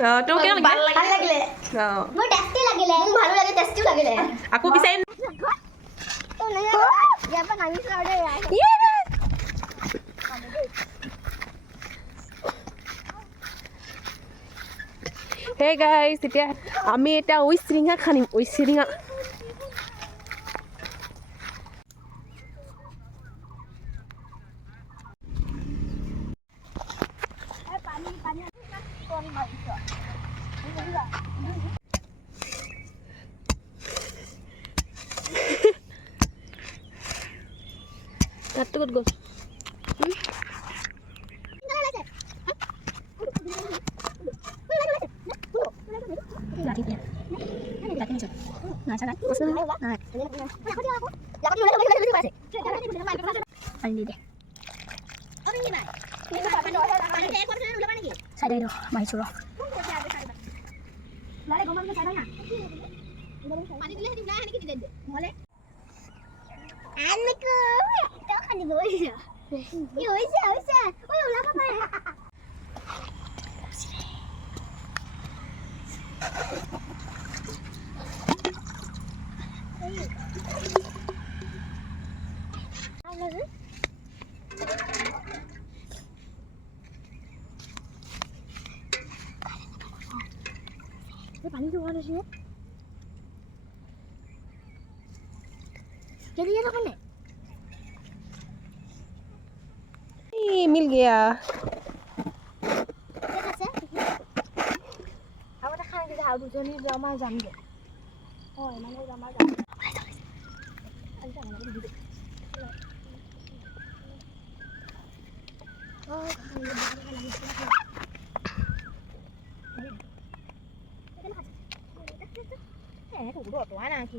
তোৰ কেনেকুৱা ভাল লাগিলে মোৰ টেষ্টি লাগিলে মোৰ ভাল লাগে টেষ্টিও লাগিলে আকৌ বিচাৰি ইয়াৰ পৰা নামিছো আৰু Hey guys, এতিয়া আমি এটা উইচিৰিঙা খানিম উইচিৰিঙা তাতটো ক'ত গ'ল पानी जो वाला है जल्दी ये लोगों ने मिल गया अब तो खाने के हाउ जो नहीं जमा जाएंगे ओए मैंने जमा जाएंगे cũng đổ quá nào thì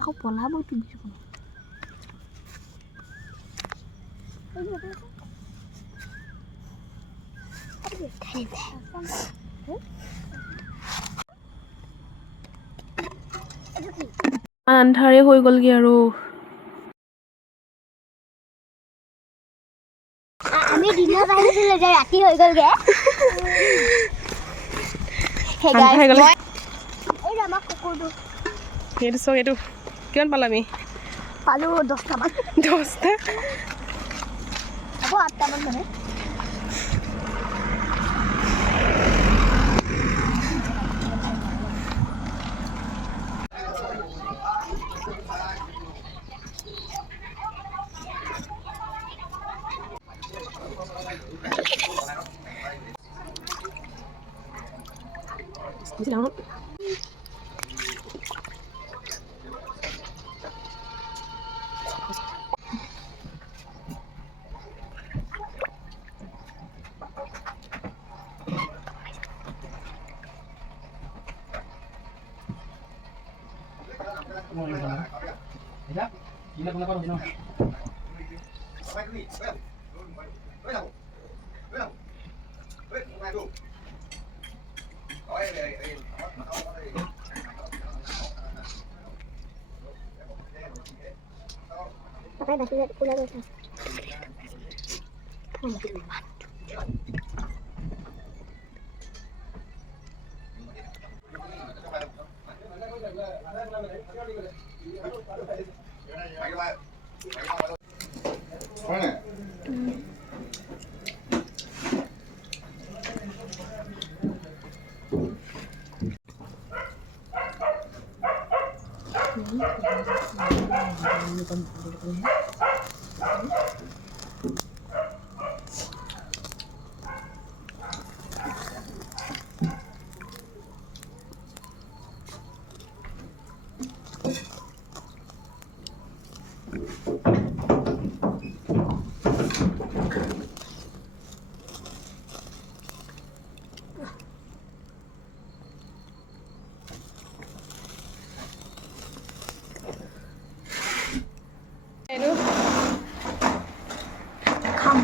không bỏ lá bôi tìm cho আন্ধাৰে হৈ গ'লগে আৰু আমি দিনত আহিছিলো যে ৰাতি হৈ গ'লগে হে গাইস এই আমাৰ কুকুৰটো এইটো চক এইটো কিমান পালা আমি পালো 10টা মান 10টা আকৌ 8টা মান মানে Sit down. Pakai baju kuda dosa.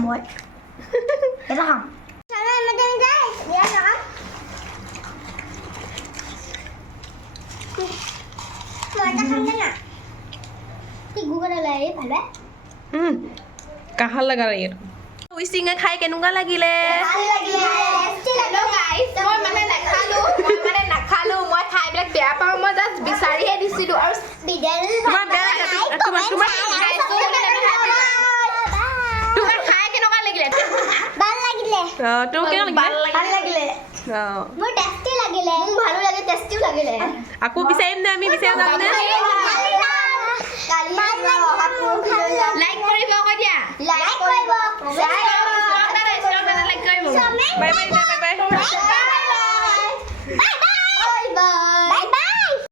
মই এটা খাম চালা মটন গাইস ইয়া না মজা খাম না কি গুগল লাই ভালে কাহাল লগা ৰে উইচিঙা খাই কেনেকুৱা লাগিলে ভাল লাগিলে টেষ্টি লাগলো গাইস মই মানে নাখালো মই খাইবিলাক বেয়া পাওঁ মই জাস্ট বিচাৰিহে দিছিলো আৰু বিদেল তোমাৰ বেয়া লাগে তোমাৰ খাই কেনেকুৱা লাগিলে ভাল লাগিলে তোৰ কেনেকুৱা ভাল লাগিলে মোৰ টেষ্টি লাগিলে মোৰ ভালো লাগে টেষ্টিও লাগিলে আকৌ বিচাৰিম নে আমি বিচাৰি যাম নে